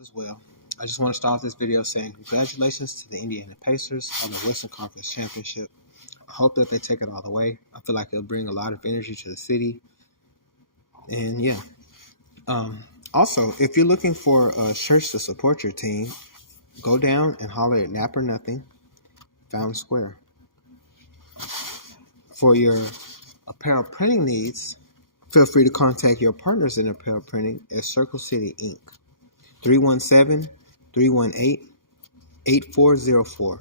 As well. I just want to start this video saying congratulations to the Indiana Pacers on the Western Conference Championship. I hope that they take it all the way. I feel like it'll bring a lot of energy to the city. And yeah. Also, if you're looking for shirts to support your team, go down and holler at Nap or Nothing, Fountain Square. For your apparel printing needs, feel free to contact your partners in apparel printing at Circle City Inc. 317-318-8404,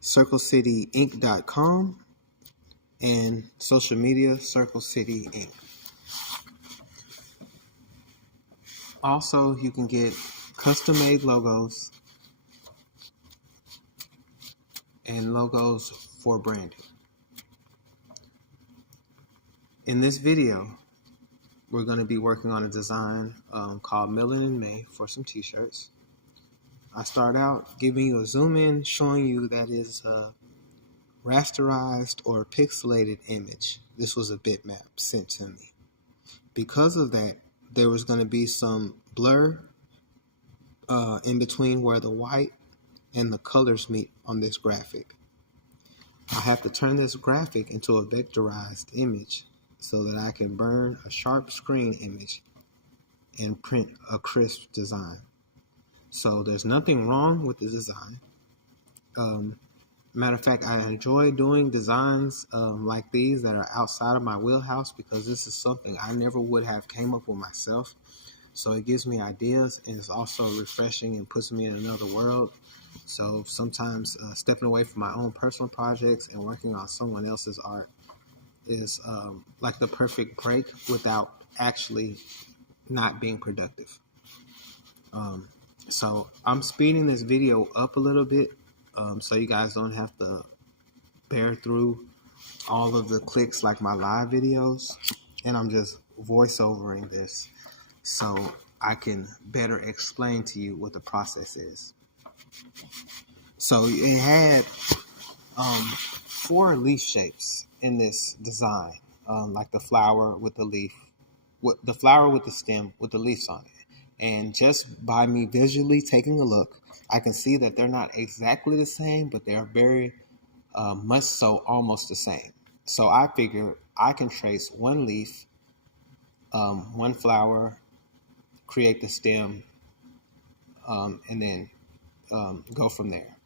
CircleCityInc.com, and social media, Circle City Inc. Also, you can get custom-made logos and logos for branding. In this video, we're going to be working on a design called MELANIN in May for some t-shirts. I start out giving you a zoom in, showing you that is a rasterized or pixelated image. This was a bitmap sent to me. Because of that, there was going to be some blur in between where the white and the colors meet on this graphic. I have to turn this graphic into a vectorized image so that I can burn a sharp screen image and print a crisp design. So there's nothing wrong with the design. Matter of fact, I enjoy doing designs like these that are outside of my wheelhouse because this is something I never would have came up with myself. So it gives me ideas, and it's also refreshing and puts me in another world. So sometimes stepping away from my own personal projects and working on someone else's art is like the perfect break without actually not being productive. So I'm speeding this video up a little bit so you guys don't have to bear through all of the clicks like my live videos, and I'm just voiceovering this so I can better explain to you what the process is. So it had 4 leaf shapes in this design, like the flower with the leaf, the flower with the stem with the leaves on it. And just by me visually taking a look, I can see that they're not exactly the same, but they are very much so almost the same. So I figure I can trace one leaf, one flower, create the stem, and then go from there.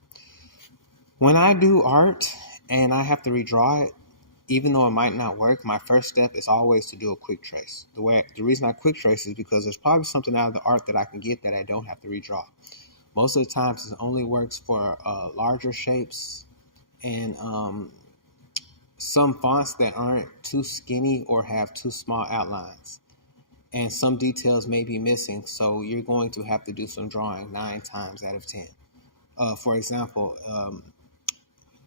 When I do art and I have to redraw it, even though it might not work, my first step is always to do a quick trace. The reason I quick trace is because there's probably something out of the art that I can get that I don't have to redraw. Most of the times it only works for larger shapes and some fonts that aren't too skinny or have too small outlines. And some details may be missing, so you're going to have to do some drawing 9 times out of 10. For example,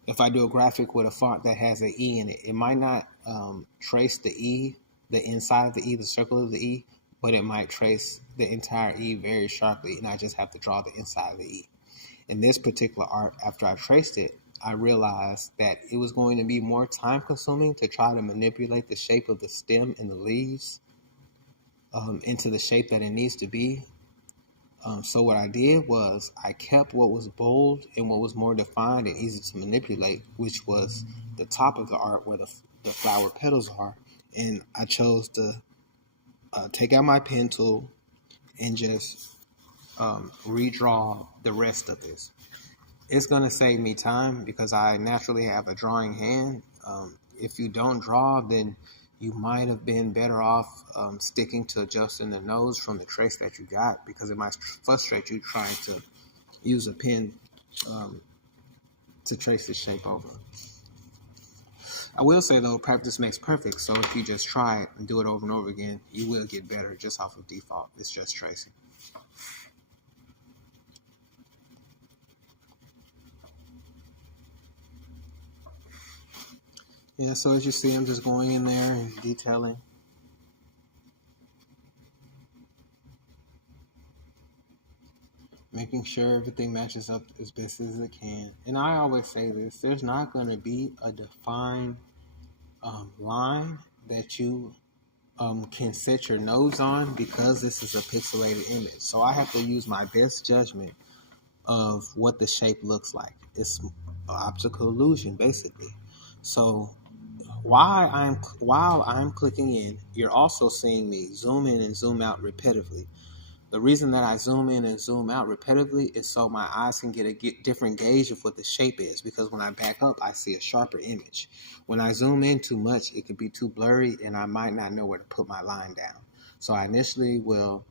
if I do a graphic with a font that has an E in it, it might not trace the E, the inside of the E, the circle of the E, but it might trace the entire E very sharply, and I just have to draw the inside of the E. In this particular art, after I traced it, I realized that it was going to be more time consuming to try to manipulate the shape of the stem and the leaves into the shape that it needs to be. So what I did was I kept what was bold and what was more defined and easy to manipulate, which was the top of the art where the flower petals are. And I chose to take out my pen tool and just redraw the rest of this. It's going to save me time because I naturally have a drawing hand. If you don't draw, then you might have been better off sticking to adjusting the nose from the trace that you got, because it might frustrate you trying to use a pen to trace the shape over. I will say though, practice makes perfect, so if you just try it and do it over and over again, you will get better just off of default. It's just tracing. Yeah, so as you see, I'm just going in there and detailing. Making sure everything matches up as best as it can. And I always say this, there's not going to be a defined line that you can set your nodes on because this is a pixelated image. So I have to use my best judgment of what the shape looks like. It's an optical illusion, basically. So while I'm clicking in, you're also seeing me zoom in and zoom out repetitively. The reason that I zoom in and zoom out repetitively is so my eyes can get a different gauge of what the shape is, because when I back up, I see a sharper image. When I zoom in too much, it can be too blurry and I might not know where to put my line down. So I initially will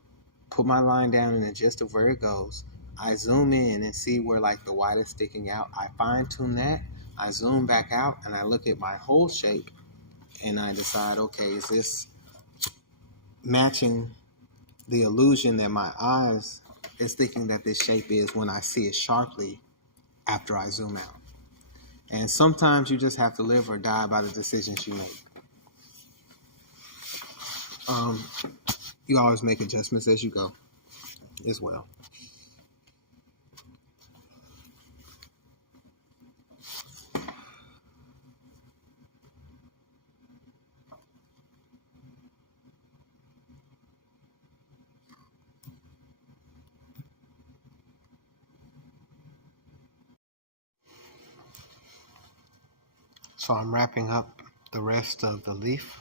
put my line down in the gist of where it goes. I zoom in and see where like the white is sticking out. I fine tune that. I zoom back out and I look at my whole shape and I decide, okay, is this matching the illusion that my eyes is thinking that this shape is when I see it sharply after I zoom out. And sometimes you just have to live or die by the decisions you make. You always make adjustments as you go as well. So I'm wrapping up the rest of the leaf.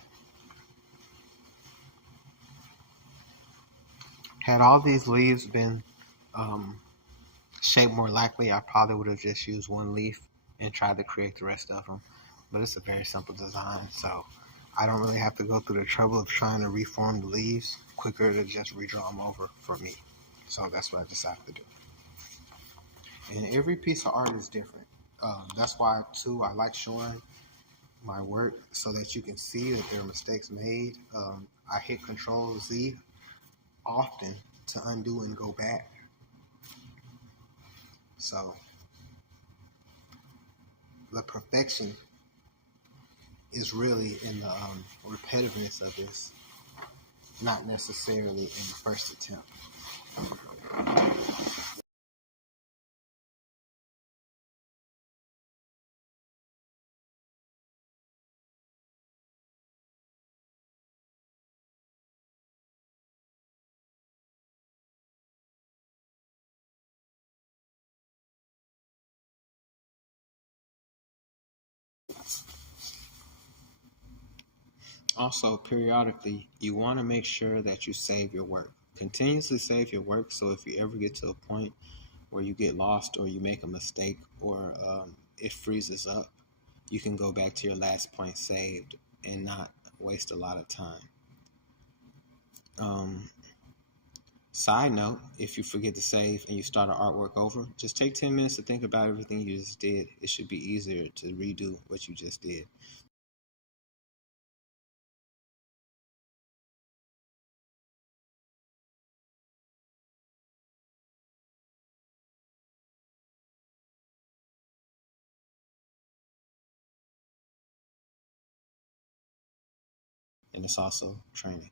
Had all these leaves been shaped more likely, I probably would have just used one leaf and tried to create the rest of them. But it's a very simple design, so I don't really have to go through the trouble of trying to reform the leaves. Quicker to just redraw them over for me. So that's what I decided to do. And every piece of art is different. That's why, too, I like showing my work so that you can see that there are mistakes made. I hit Control Z often to undo and go back. So the perfection is really in the repetitiveness of this, not necessarily in the first attempt. Also, periodically, you want to make sure that you save your work. Continuously save your work, so if you ever get to a point where you get lost or you make a mistake or it freezes up, you can go back to your last point saved and not waste a lot of time. Side note, if you forget to save and you start an artwork over, just take 10 minutes to think about everything you just did. It should be easier to redo what you just did. And it's also training.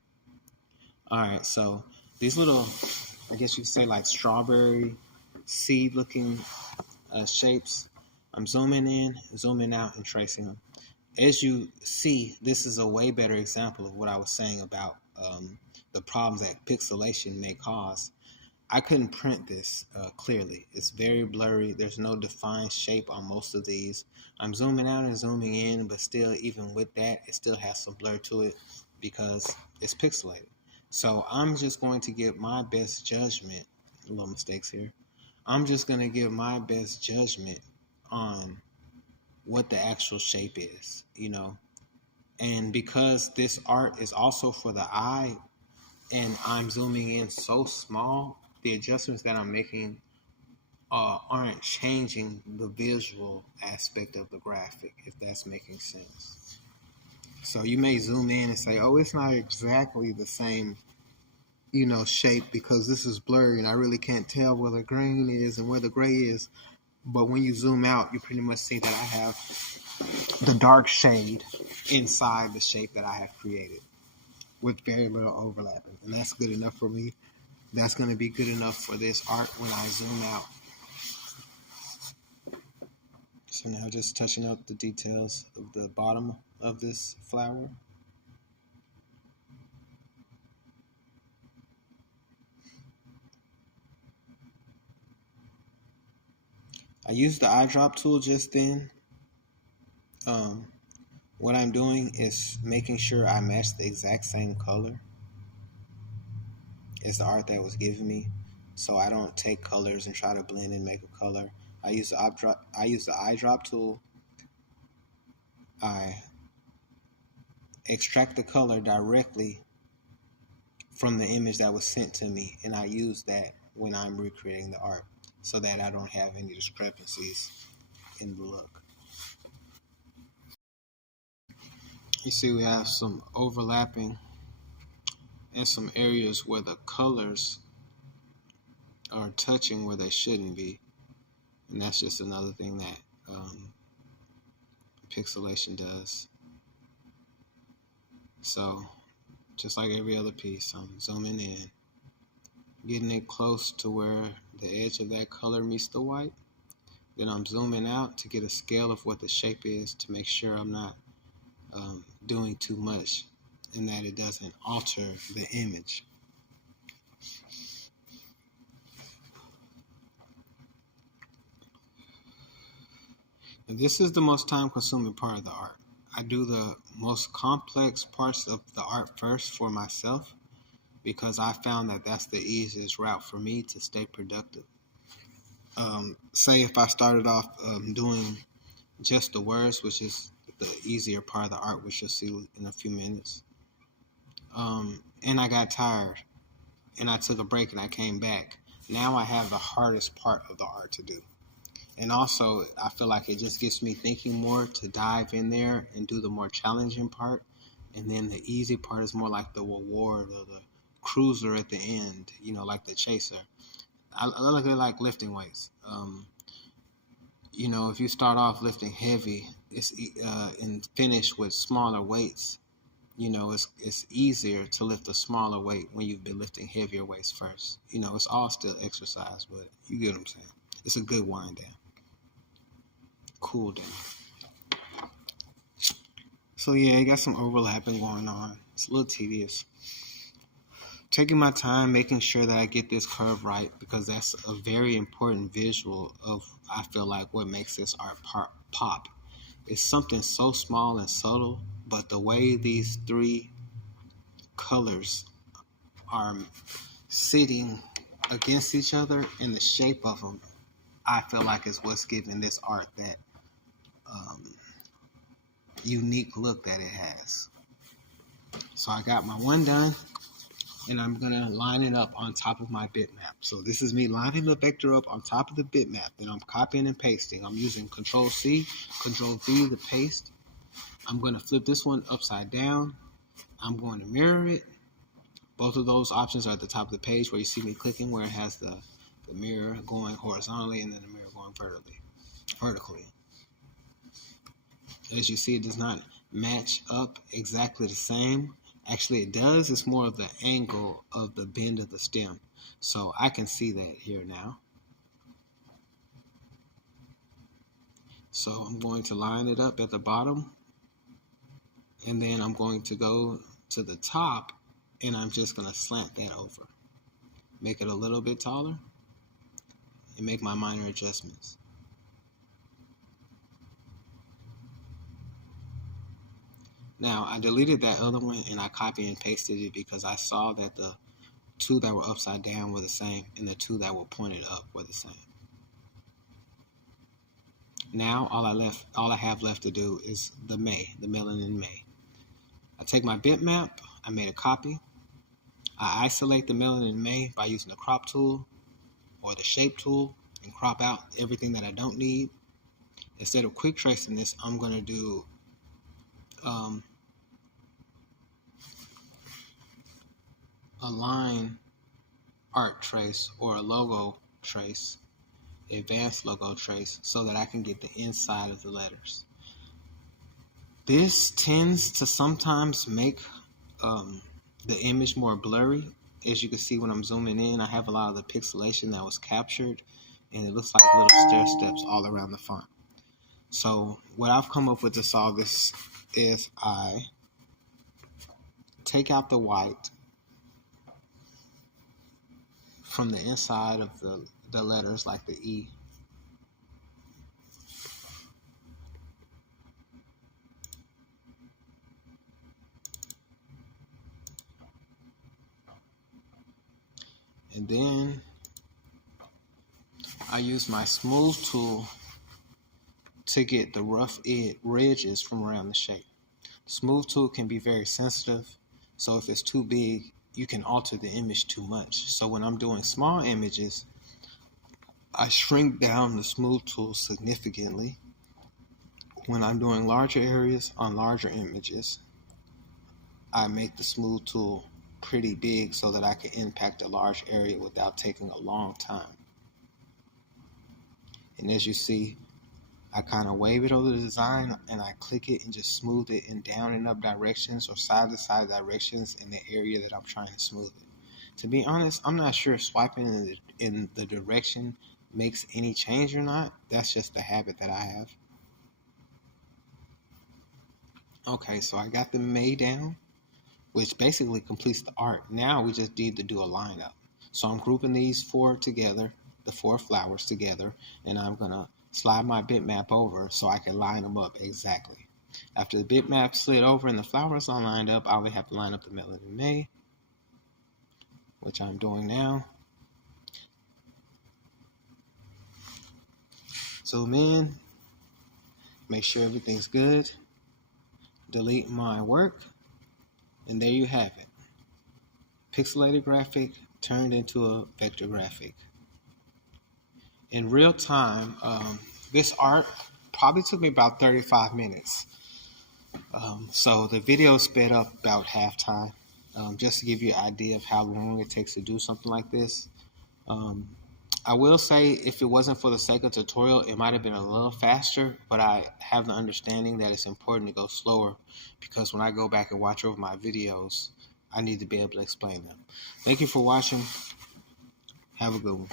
All right, so these little, I guess you could say like strawberry seed looking shapes, I'm zooming in, zooming out, and tracing them. As you see, this is a way better example of what I was saying about the problems that pixelation may cause. I couldn't print this clearly. It's very blurry. There's no defined shape on most of these. I'm zooming out and zooming in, but still, even with that, it still has some blur to it because it's pixelated. So I'm just going to give my best judgment. Little mistakes here. I'm just going to give my best judgment on what the actual shape is, And because this art is also for the eye, and I'm zooming in so small, the adjustments that I'm making aren't changing the visual aspect of the graphic, if that's making sense. So you may zoom in and say, oh, it's not exactly the same, shape because this is blurry and I really can't tell where the green is and where the gray is. But when you zoom out, you pretty much see that I have the dark shade inside the shape that I have created with very little overlapping. And that's good enough for me. That's going to be good enough for this art when I zoom out. So now just touching up the details of the bottom of this flower. I used the eyedrop tool just then. What I'm doing is making sure I match the exact same color as the art that was given me, so I don't take colors and try to blend and make a color. I use the eyedrop tool. I extract the color directly from the image that was sent to me, and I use that when I'm recreating the art so that I don't have any discrepancies in the look. You see we have some overlapping and some areas where the colors are touching where they shouldn't be, and that's just another thing that pixelation does. So just like every other piece, I'm zooming in, getting it close to where the edge of that color meets the white. Then I'm zooming out to get a scale of what the shape is to make sure I'm not doing too much and that it doesn't alter the image. And this is the most time-consuming part of the art. I do the most complex parts of the art first for myself because I found that that's the easiest route for me to stay productive. Say if I started off doing just the words, which is the easier part of the art, which you'll see in a few minutes, and I got tired and I took a break and I came back, now I have the hardest part of the art to do. And also, I feel like it just gets me thinking more to dive in there and do the more challenging part. And then the easy part is more like the reward or the cruiser at the end, you know, like the chaser. I look at it like lifting weights. You know, if you start off lifting heavy and finish with smaller weights, you know, it's easier to lift a smaller weight when you've been lifting heavier weights first. You know, it's all still exercise, but you get what I'm saying. It's a good wind down. Cool down. So yeah, I got some overlapping going on. It's a little tedious. Taking my time, making sure that I get this curve right, because that's a very important visual of, I feel like, what makes this art pop. It's something so small and subtle, but the way these three colors are sitting against each other and the shape of them, I feel like is what's giving this art that unique look that it has. So I got my one done, and I'm gonna line it up on top of my bitmap. So this is me lining the vector up on top of the bitmap. Then I'm copying and pasting. I'm using Control C, Control V to paste. I'm gonna flip this one upside down. I'm going to mirror it. Both of those options are at the top of the page where you see me clicking, where it has the mirror going horizontally and then the mirror going vertically. As you see, it does not match up exactly the same. Actually, it does. It's more of the angle of the bend of the stem. So I can see that here now. So I'm going to line it up at the bottom. And then I'm going to go to the top, and I'm just going to slant that over. Make it a little bit taller, and make my minor adjustments. Now, I deleted that other one and I copied and pasted it because I saw that the two that were upside down were the same and the two that were pointed up were the same. Now, all I have left to do is the MELANIN in May. I take my bitmap, I made a copy. I isolate the MELANIN in May by using the crop tool or the shape tool and crop out everything that I don't need. Instead of quick tracing this, I'm going to do a line art trace or a logo trace, advanced logo trace, so that I can get the inside of the letters. This tends to sometimes make the image more blurry. As you can see when I'm zooming in, I have a lot of the pixelation that was captured, and it looks like little stair steps all around the font. So what I've come up with to solve this is I take out the white from the inside of the letters, like the E. then I use my smooth tool to get the rough edges from around the shape. Smooth tool can be very sensitive, so if it's too big, you can alter the image too much. So when I'm doing small images, I shrink down the smooth tool significantly. When I'm doing larger areas on larger images, I make the smooth tool pretty big so that I can impact a large area without taking a long time. And as you see, I kind of wave it over the design and I click it and just smooth it in down and up directions or side to side directions in the area that I'm trying to smooth it. To be honest, I'm not sure if swiping in the direction makes any change or not. That's just the habit that I have. Okay, so I got the May down, which basically completes the art. Now we just need to do a lineup. So I'm grouping these four together, the four flowers together, and I'm gonna slide my bitmap over so I can line them up exactly. After the bitmap slid over and the flowers are lined up, I will have to line up the MELANIN in May, which I'm doing now. Zoom in, make sure everything's good, delete my work, and there you have it. Pixelated graphic turned into a vector graphic. In real time, this art probably took me about 35 minutes. So the video sped up about half time, just to give you an idea of how long it takes to do something like this. I will say if it wasn't for the sake of tutorial, it might have been a little faster, but I have the understanding that it's important to go slower because when I go back and watch over my videos, I need to be able to explain them. Thank you for watching. Have a good one.